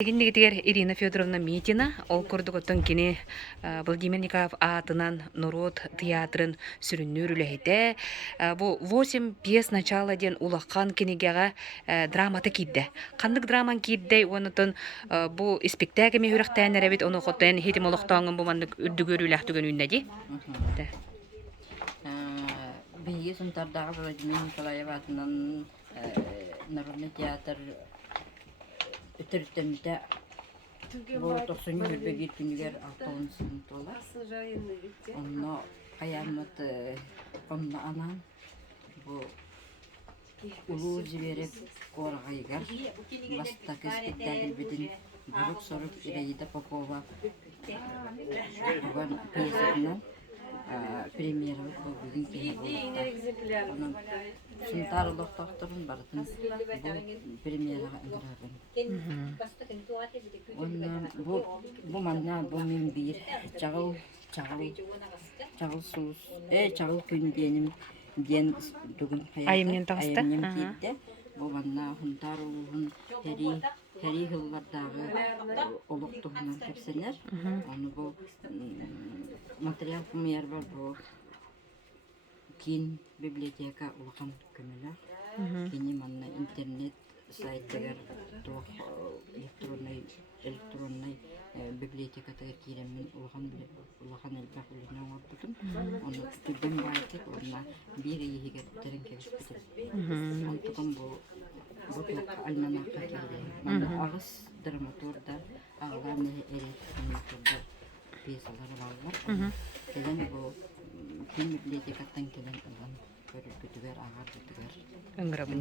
Егіндегітер Ирина Федоровна Митина, ол көрдігіттің кені Владимир Николаев атынан Народ театрын сүріннөр үләйді. Бұл 8 пьес начала ден улаққан кенегеға драматы кейді. Қандық драман кейді, онытын бұл спектакль өріқтәйін әрәбет, оны қоттайын хетім олықтауын бұмандық үрдігөр үләқтігін үннәді. Бейге сұнтардағы Владимир Николаев атынан Народный театр Үтірттімді бұл 90 үрбегер күнігер 6-ын сынып ола. Онына қаямыты, онына анан бұл ұлу жіберіп қорғайғар. Бастақы спектакль бетін бұрық сорып Ираида Попова бұған пьесатынан премьералық бұл бүгін кені болуқта. Сұнтар ұлықтақтырын бардын бұл премьераға үндірағын. Бұл манна бұл мен бір чағыл сұлыс, чағыл күн денім ден бүгін Айымнен тағысты? Айымнен кетті. Бұл манна ұнтар ұлығын хәри ғыллардағы ұлықтығынан кепсенер. Оны бұл материал премьер бар бұл кейін библиотека улахан көмелер. Кені манна интернет сайттагар электронный библиотека тагар киреммен улахан элбак үлінен ордудым. Оны түрден байтып, онына бір егер терен кегіспетім. Онтығын бұл альманаққа келді. Манна ағыз драматурда, ағылан әрет драматурда пьесалары балылар. Келен бұл Film bibliotekadan gelen olan görüntüler, ağır görüntüler. Öngörabın